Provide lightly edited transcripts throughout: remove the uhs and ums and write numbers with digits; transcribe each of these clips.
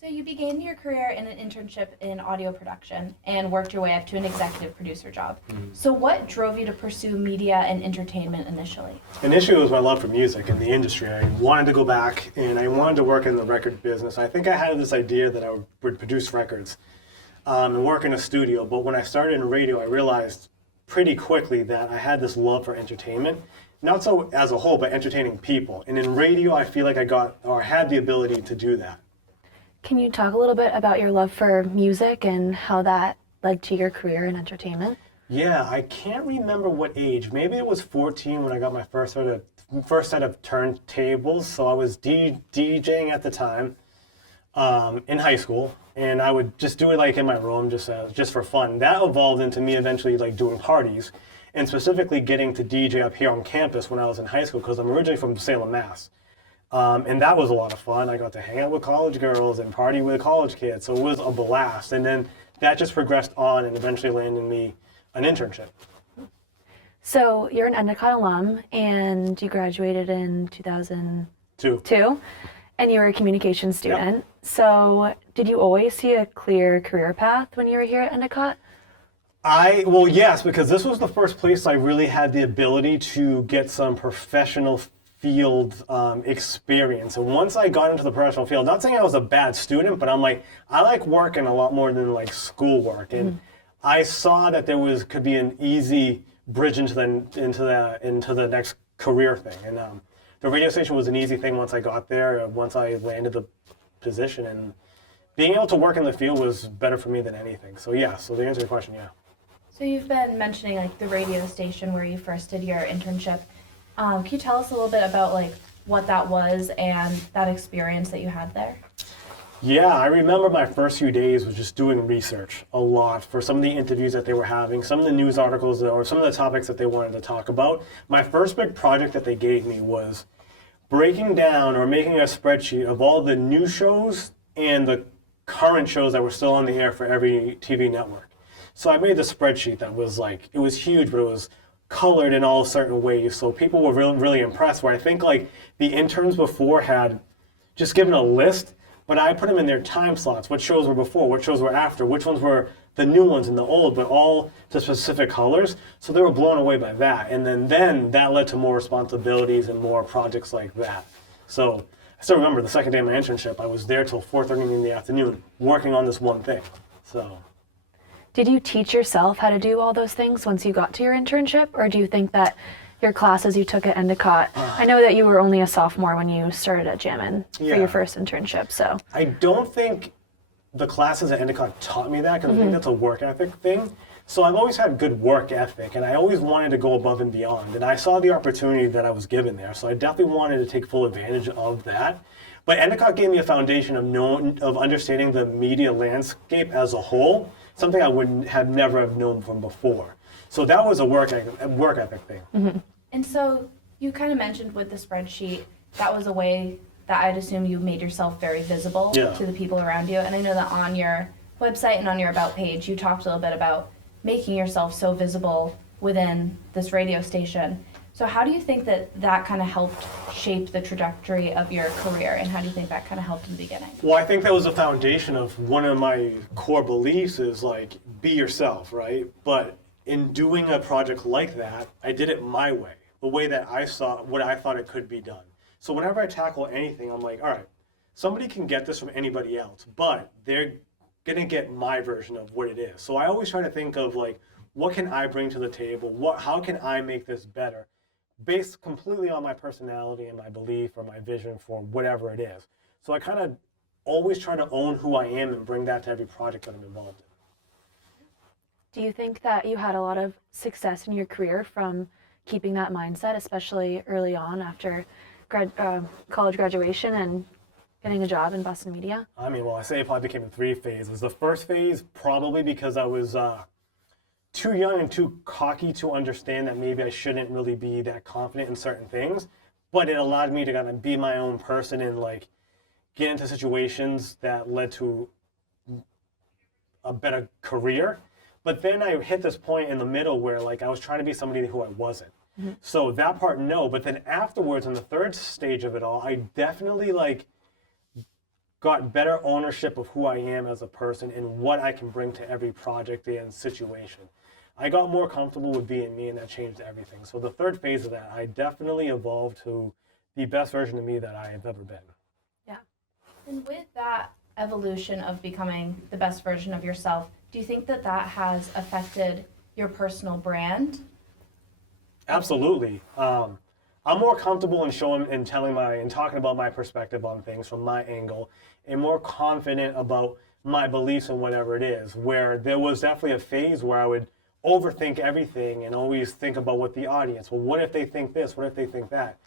So you began your career in an internship in audio production and worked your way up to an executive producer job. So what drove you to pursue media and entertainment initially? Initially, it was my love for music and the industry. I wanted to go back and I wanted to work in the record business. I think I had this idea that I would produce records and work in a studio. But when I started in radio, I realized pretty quickly that I had this love for entertainment. Not so as a whole, but entertaining people. And in radio, I feel like I got or had the ability to do that. Can you talk a little bit about your love for music and how that led to your career in entertainment? Yeah, I can't remember what age. Maybe it was 14 when I got my first set of turntables. So I was DJing at the time in high school, and I would just do it like in my room, just for fun. That evolved into me eventually like doing parties, and specifically getting to DJ up here on campus when I was in high school because I'm originally from Salem, Mass. And that was a lot of fun. I got to hang out with college girls and party with college kids, so it was a blast. And then that just progressed on and eventually landed me an internship. So you're an Endicott alum, and you graduated in 2002, and you were a communications student. Yep. So did you always see a clear career path when you were here at Endicott? Well, yes, because this was the first place I really had the ability to get some professional field experience. And once I got into the professional field, not saying I was a bad student, but I'm like, I like working a lot more than like schoolwork. And I saw that could be an easy bridge into the next career thing. And the radio station was an easy thing once I got there, once I landed the position. And being able to work in the field was better for me than anything. So yeah, so to answer your question, yeah. So you've been mentioning like the radio station where you first did your internship. Can you tell us a little bit about like what that was and that experience that you had there? Yeah, I remember my first few days was just doing research a lot for some of the interviews that they were having, some of the news articles or some of the topics that they wanted to talk about. My first big project that they gave me was breaking down or making a spreadsheet of all the new shows and the current shows that were still on the air for every TV network. So I made the spreadsheet that was like, it was huge, but it was colored in all certain ways, so people were really, really impressed. Where I think like the interns before had just given a list, but I put them in their time slots. What shows were before, what shows were after, which ones were the new ones and the old, but all to specific colors. So they were blown away by that, and then that led to more responsibilities and more projects like that. So I still remember the second day of my internship, I was there till 4:30 in the afternoon working on this one thing. So. Did you teach yourself how to do all those things once you got to your internship, or do you think that your classes you took at Endicott, I know that you were only a sophomore when you started at Jammin' for your first internship, so. I don't think the classes at Endicott taught me that, because I think that's a work ethic thing. So I've always had good work ethic, and I always wanted to go above and beyond. And I saw the opportunity that I was given there, so I definitely wanted to take full advantage of that. But Endicott gave me a foundation of understanding the media landscape as a whole, something I would have never have known from before. So that was a work ethic thing. And so you kind of mentioned with the spreadsheet, that was a way that I'd assume you made yourself very visible to the people around you. And I know that on your website and on your About page, you talked a little bit about making yourself so visible within this radio station. So how do you think that kind of helped shape the trajectory of your career, and how do you think that kind of helped in the beginning? Well, I think that was the foundation of one of my core beliefs is like, be yourself, right? But in doing a project like that, I did it my way, the way that I saw, what I thought it could be done. So whenever I tackle anything, I'm like, all right, somebody can get this from anybody else, but they're gonna get my version of what it is. So I always try to think of like, what can I bring to the table? How can I make this better? Based completely on my personality and my belief or my vision for whatever it is. So I kind of always try to own who I am and bring that to every project that I'm involved in. Do you think that you had a lot of success in your career from keeping that mindset, especially early on after college graduation and getting a job in Boston Media? I mean, well, I say it probably became in 3 phases. The first phase, probably because I was too young and too cocky to understand that maybe I shouldn't really be that confident in certain things, but it allowed me to kind of be my own person and like get into situations that led to a better career. But then I hit this point in the middle where like I was trying to be somebody who I wasn't. So that part, no. But then afterwards, in the third stage of it all, I definitely like got better ownership of who I am as a person and what I can bring to every project and situation. I got more comfortable with being me, and that changed everything. So the third phase of that, I definitely evolved to the best version of me that I have ever been. Yeah. And with that evolution of becoming the best version of yourself, do you think that that has affected your personal brand? Absolutely. I'm more comfortable in showing and telling and talking about my perspective on things from my angle, and more confident about my beliefs in whatever it is. Where there was definitely a phase where I would overthink everything and always think about what the audience. Well, what if they think this? What if they think that?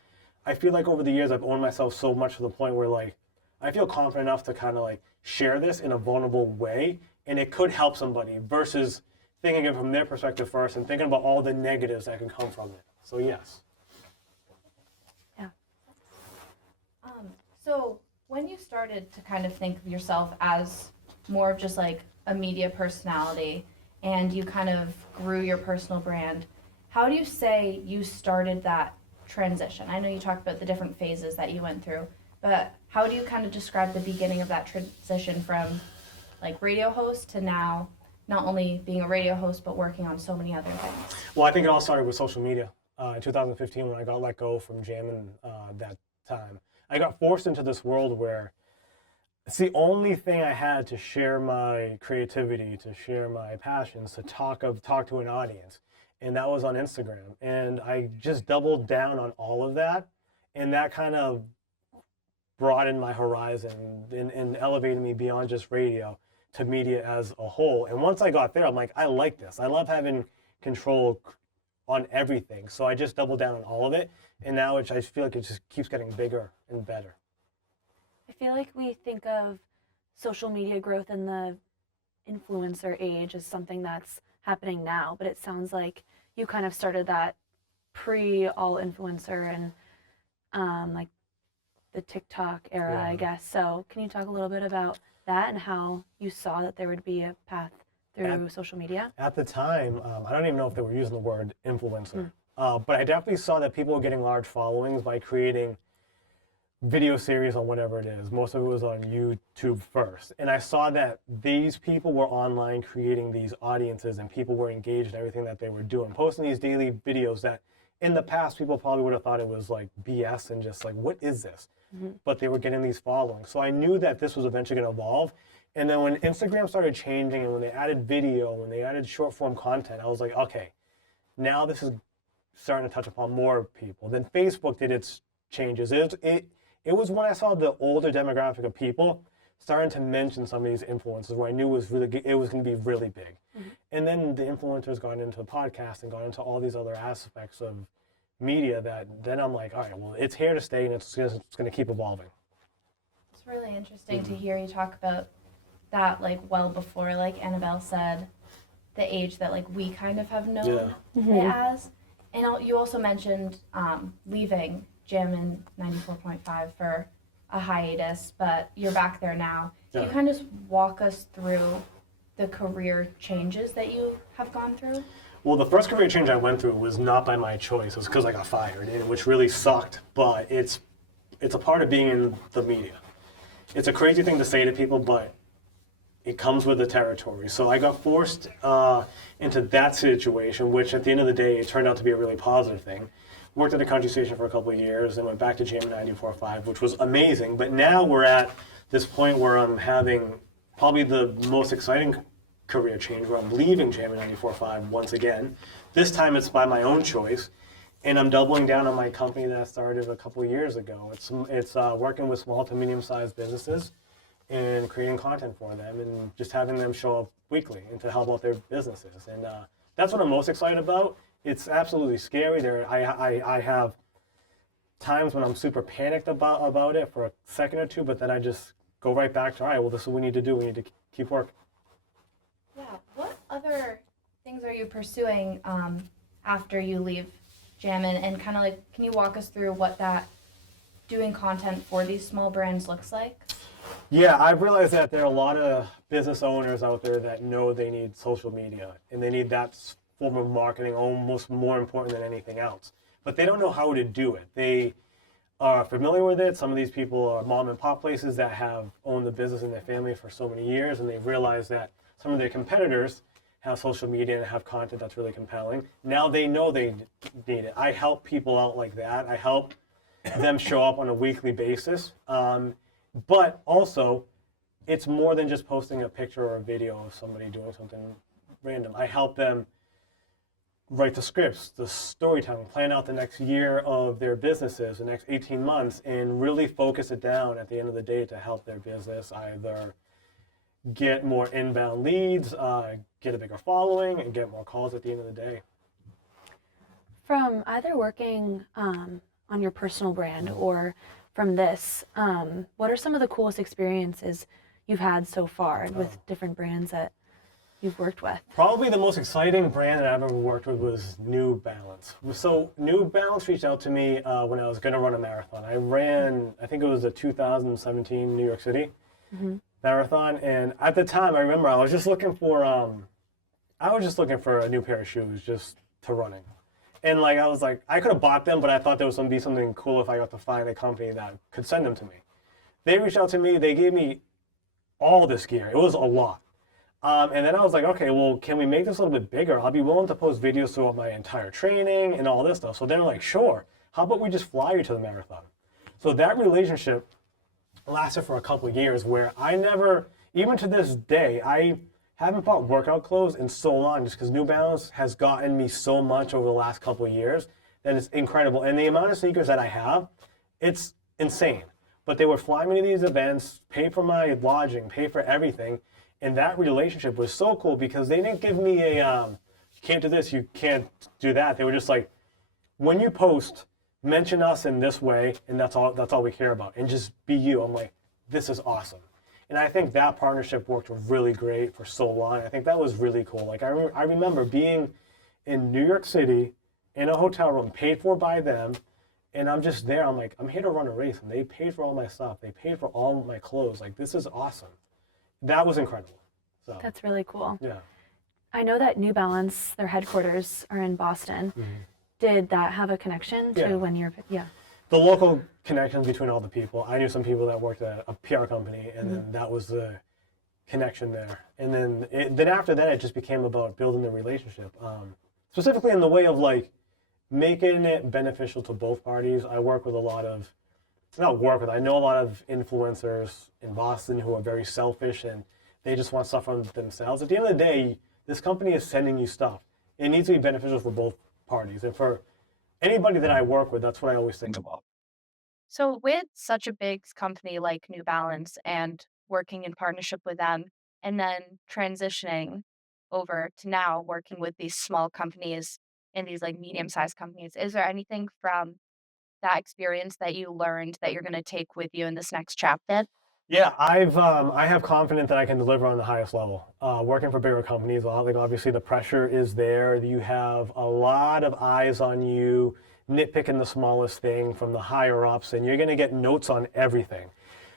I feel like over the years I've owned myself so much to the point where like I feel confident enough to kind of like share this in a vulnerable way, and it could help somebody versus thinking it from their perspective first and thinking about all the negatives that can come from it. So yes. Yeah. So when you started to kind of think of yourself as more of just like a media personality and you kind of grew your personal brand, how do you say you started that transition? I know you talked about the different phases that you went through, but how do you kind of describe the beginning of that transition from like radio host to now not only being a radio host but working on so many other things? Well, I think it all started with social media. In 2015, when I got let go from Jammin' that time, I got forced into this world where it's the only thing I had to share my creativity, to share my passions, to talk to an audience, and that was on Instagram. And I just doubled down on all of that, and that kind of broadened my horizon and elevated me beyond just radio to media as a whole. And once I got there, I'm like, I like this. I love having control on everything. So I just doubled down on all of it, and now I feel like it just keeps getting bigger and better. I feel like we think of social media growth in the influencer age as something that's happening now, but it sounds like you kind of started that pre-all influencer and like the TikTok era, Yeah. I guess. So can you talk a little bit about that and how you saw that there would be a path through social media? At the time, I don't even know if they were using the word influencer, but I definitely saw that people were getting large followings by creating video series on whatever it is. Most of it was on YouTube first. And I saw that these people were online creating these audiences, and people were engaged in everything that they were doing, posting these daily videos that in the past people probably would have thought it was like BS and just like, what is this? But they were getting these followings. So I knew that this was eventually going to evolve. And then when Instagram started changing and when they added video, when they added short form content, I was like, okay, now this is starting to touch upon more people. Then Facebook did its changes. It was when I saw the older demographic of people starting to mention some of these influencers where I knew it was going to be really big. And then the influencers got into podcasts and got into all these other aspects of media that then I'm like, all right, well, it's here to stay, and it's going to keep evolving. It's really interesting to hear you talk about that, like, well before, like Annabelle said, the age that, like, we kind of have known it as. And you also mentioned leaving Jammin' 94.5 for a hiatus, but you're back there now. Can you kind of walk us through the career changes that you have gone through? Well, the first career change I went through was not by my choice. It was because I got fired, which really sucked. But it's a part of being in the media. It's a crazy thing to say to people, but it comes with the territory. So I got forced into that situation, which at the end of the day, it turned out to be a really positive thing. Worked at a country station for a couple of years, and went back to Jammin' 94.5, which was amazing. But now we're at this point where I'm having probably the most exciting career change, where I'm leaving Jammin' 94.5 once again. This time it's by my own choice, and I'm doubling down on my company that I started a couple of years ago. It's working with small to medium-sized businesses and creating content for them and just having them show up weekly and to help out their businesses. And that's what I'm most excited about. It's absolutely scary. I have times when I'm super panicked about it for a second or two, but then I just go right back to, all right, well, this is what we need to do. We need to keep working. Yeah. What other things are you pursuing after you leave Jammin'? And kind of like, can you walk us through what that doing content for these small brands looks like? Yeah, I've realized that there are a lot of business owners out there that know they need social media, and they need that form of marketing almost more important than anything else. But they don't know how to do it. are familiar with it. Some of these people are mom and pop places that have owned the business in their family for so many years, and they've realized that some of their competitors have social media and have content that's really compelling. Now they know they need it. I help people out like that. I help them show up on a weekly basis. But also, it's more than just posting a picture or a video of somebody doing something random. I help them write the scripts, the storytelling, plan out the next year of their businesses, the next 18 months, and really focus it down at the end of the day to help their business either get more inbound leads, get a bigger following, and get more calls at the end of the day. From either working on your personal brand or from this, what are some of the coolest experiences you've had so far with different brands that you've worked with? Probably the most exciting brand that I've ever worked with was New Balance. So New Balance reached out to me when I was going to run a marathon. I ran, I think it was the 2017 New York City marathon, and at the time I remember I was just looking for a new pair of shoes just to running. And like I was like, I could have bought them, but I thought there was going to be something cool if I got to find a company that could send them to me. They reached out to me, they gave me all this gear. It was a lot. And then I was like, okay, well, can we make this a little bit bigger? I'll be willing to post videos throughout my entire training and all this stuff. So they're like, sure. How about we just fly you to the marathon? So that relationship lasted for a couple of years where I never, even to this day, I haven't bought workout clothes in so long just because New Balance has gotten me so much over the last couple of years that it's incredible. And the amount of sneakers that I have, it's insane. But they would fly me to these events, pay for my lodging, pay for everything. And that relationship was so cool because they didn't give me a, you can't do this, you can't do that. They were just like, when you post, mention us in this way, and that's all we care about. And just be you. I'm like, this is awesome. And I think that partnership worked really great for so long. I think that was really cool. Like I remember being in New York City in a hotel room, paid for by them, and I'm just there. I'm like, I'm here to run a race, and they paid for all my stuff. They paid for all my clothes. Like, this is awesome. That was incredible. So That's really cool. yeah. I know that New Balance, their headquarters are in Boston. Did that have a connection to when you're, The local connections between all the people. I knew some people that worked at a PR company, and then that was the connection there. And then after that, it just became about building the relationship, specifically in the way of like making it beneficial to both parties. I work with I know a lot of influencers in Boston who are very selfish and they just want stuff for themselves. At the end of the day, this company is sending you stuff. It needs to be beneficial for both parties. And for anybody that I work with, that's what I always think about. So, with such a big company like New Balance and working in partnership with them, and then transitioning over to now working with these small companies and these like medium sized companies, is there anything from that experience that you learned that you're going to take with you in this next chapter? Yeah, I have confidence that I can deliver on the highest level. Working for bigger companies, like obviously the pressure is there. You have a lot of eyes on you, nitpicking the smallest thing from the higher ups, and you're going to get notes on everything.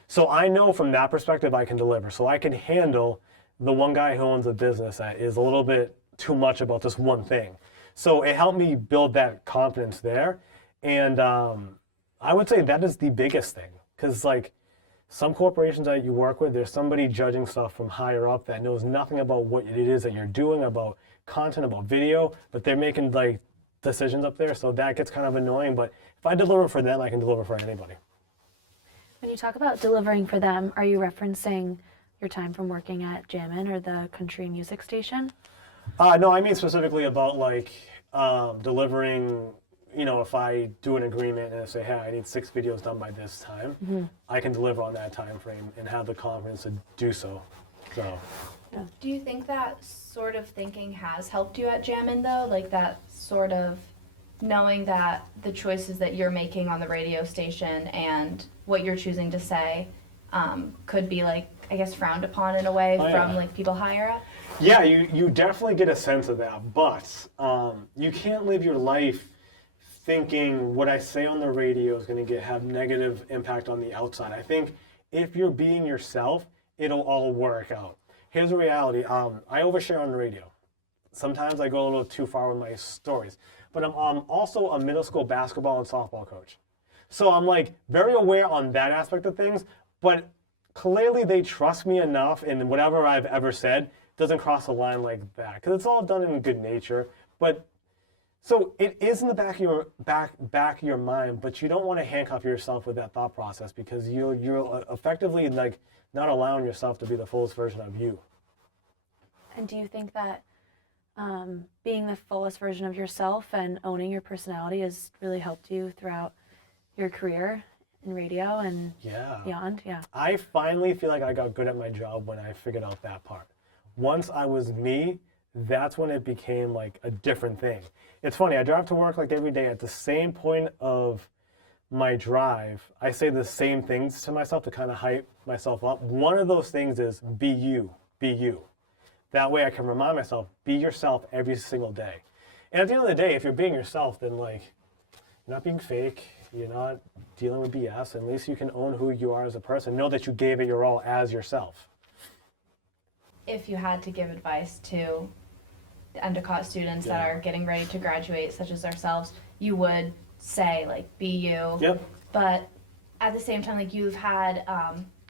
So I know from that perspective I can deliver. So I can handle the one guy who owns a business that is a little bit too much about this one thing. So it helped me build that confidence there. And I would say that is the biggest thing, because like some corporations that you work with, there's somebody judging stuff from higher up that knows nothing about what it is that you're doing, about content, about video, but they're making like decisions up there. So that gets kind of annoying. But if I deliver for them, I can deliver for anybody. When you talk about delivering for them, are you referencing your time from working at Jammin' or the country music station? No, I mean specifically about like delivering. You know, if I do an agreement and I say, hey, I need 6 videos done by this time, I can deliver on that time frame and have the confidence to do so. So, Do you think that sort of thinking has helped you at Jammin' though? Like that sort of knowing that the choices that you're making on the radio station and what you're choosing to say could be like, I guess, frowned upon in a way from like people higher up? Yeah, you definitely get a sense of that, but you can't live your life thinking what I say on the radio is going to have negative impact on the outside. I think if you're being yourself, it'll all work out. Here's the reality. I overshare on the radio. Sometimes I go a little too far with my stories. But I'm also a middle school basketball and softball coach. So I'm like very aware on that aspect of things, but clearly they trust me enough, and whatever I've ever said doesn't cross the line like that, because it's all done in good nature. But so it is in the back of your mind, but you don't want to handcuff yourself with that thought process, because you're effectively like not allowing yourself to be the fullest version of you. And do you think that being the fullest version of yourself and owning your personality has really helped you throughout your career in radio and beyond? Yeah. I finally feel like I got good at my job when I figured out that part. Once I was me, that's when it became like a different thing. It's funny, I drive to work like every day at the same point of my drive. I say the same things to myself to kind of hype myself up. One of those things is be you, be you. That way I can remind myself, be yourself every single day. And at the end of the day, if you're being yourself, then like, you're not being fake, you're not dealing with BS, at least you can own who you are as a person. Know that you gave it your all as yourself. If you had to give advice to the Endicott students that are getting ready to graduate, such as ourselves, you would say, like, be you. Yep. But at the same time, like, you've had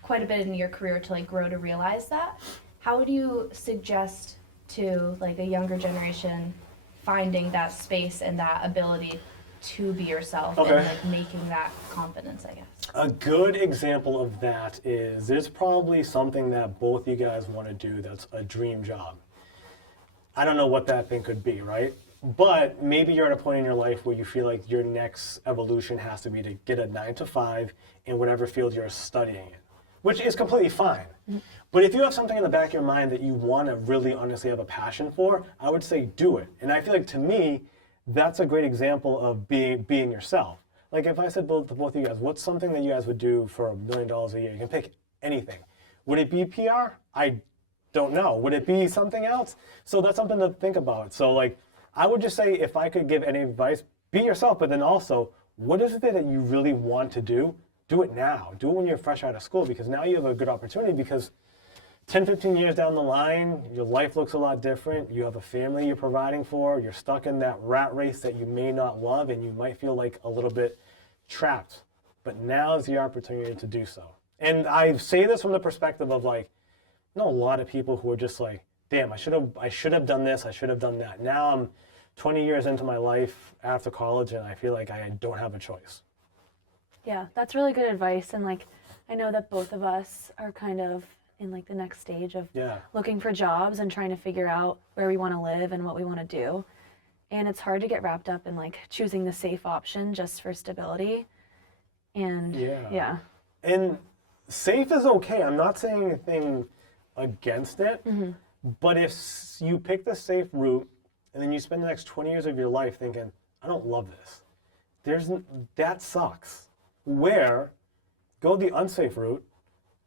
quite a bit in your career to, like, grow to realize that. How would you suggest to, like, a younger generation finding that space and that ability to be yourself and, like, making that confidence, I guess? A good example of that is there's probably something that both you guys want to do that's a dream job. I don't know what that thing could be, right? But maybe you're at a point in your life where you feel like your next evolution has to be to get a 9 to 5 in whatever field you're studying in, which is completely fine. Mm-hmm. But if you have something in the back of your mind that you want to really honestly have a passion for, I would say do it. And I feel like, to me, that's a great example of being yourself. Like, if I said to both of you guys, what's something that you guys would do for $1 million a year? You can pick anything. Would it be PR? I don't know. Would it be something else? So that's something to think about. So, like, I would just say, if I could give any advice, be yourself, but then also, what is it that you really want to do? Do it now. Do it when you're fresh out of school, because now you have a good opportunity, because 10, 15 years down the line, your life looks a lot different. You have a family you're providing for. You're stuck in that rat race that you may not love, and you might feel like a little bit trapped. But now is the opportunity to do so. And I say this from the perspective of, like, I know a lot of people who are just like, damn, I should have done this, I should have done that. Now I'm 20 years into my life after college, and I feel like I don't have a choice. Yeah, that's really good advice. And, like, I know that both of us are kind of in, like, the next stage of looking for jobs and trying to figure out where we want to live and what we want to do. And it's hard to get wrapped up in, like, choosing the safe option just for stability. And And safe is okay. I'm not saying anything against it. Mm-hmm. But if you pick the safe route and then you spend the next 20 years of your life thinking, I don't love this, that sucks. Where, go the unsafe route,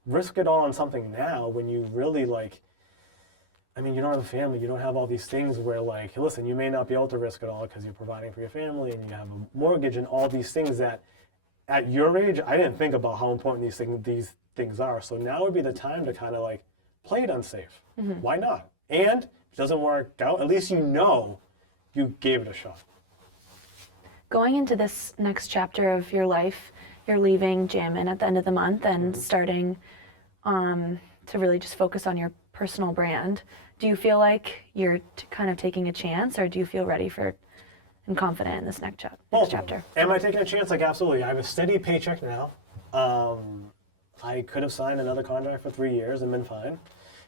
risk it all on something now when you really, like, I mean, you don't have a family, you don't have all these things where, like, listen, you may not be able to risk it all because you're providing for your family and you have a mortgage and all these things that, at your age, I didn't think about how important these things are. So now would be the time to kind of, like, play it unsafe. Mm-hmm. Why not? And if it doesn't work out, at least you know you gave it a shot. Going into this next chapter of your life, you're leaving Jammin at the end of the month and starting to really just focus on your personal brand. Do you feel like you're kind of taking a chance, or do you feel ready for and confident in this next chapter? Am I taking a chance? Like, absolutely. I have a steady paycheck now. I could have signed another contract for 3 years and been fine.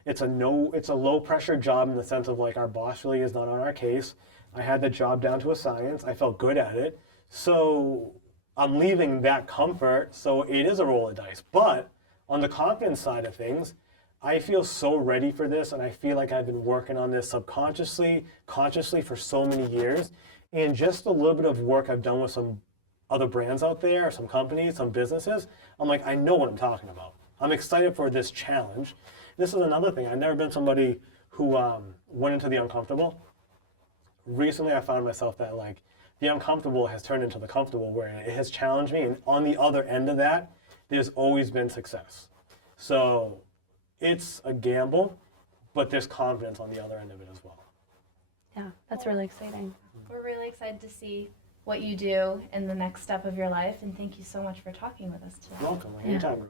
It's a low pressure job in the sense of, like, our boss really is not on our case. I had the job down to a science. I felt good at it. So I'm leaving that comfort. So it is a roll of dice. But on the confidence side of things, I feel so ready for this, and I feel like I've been working on this subconsciously, consciously for so many years. And just a little bit of work I've done with some other brands out there, some companies, some businesses, I'm like, I know what I'm talking about. I'm excited for this challenge. This is another thing. I've never been somebody who went into the uncomfortable. Recently, I found myself that, like, the uncomfortable has turned into the comfortable, where it has challenged me. And on the other end of that, there's always been success. So it's a gamble, but there's confidence on the other end of it as well. Yeah, that's really exciting. We're really excited to see what you do in the next step of your life. And thank you so much for talking with us today. Welcome. Anytime.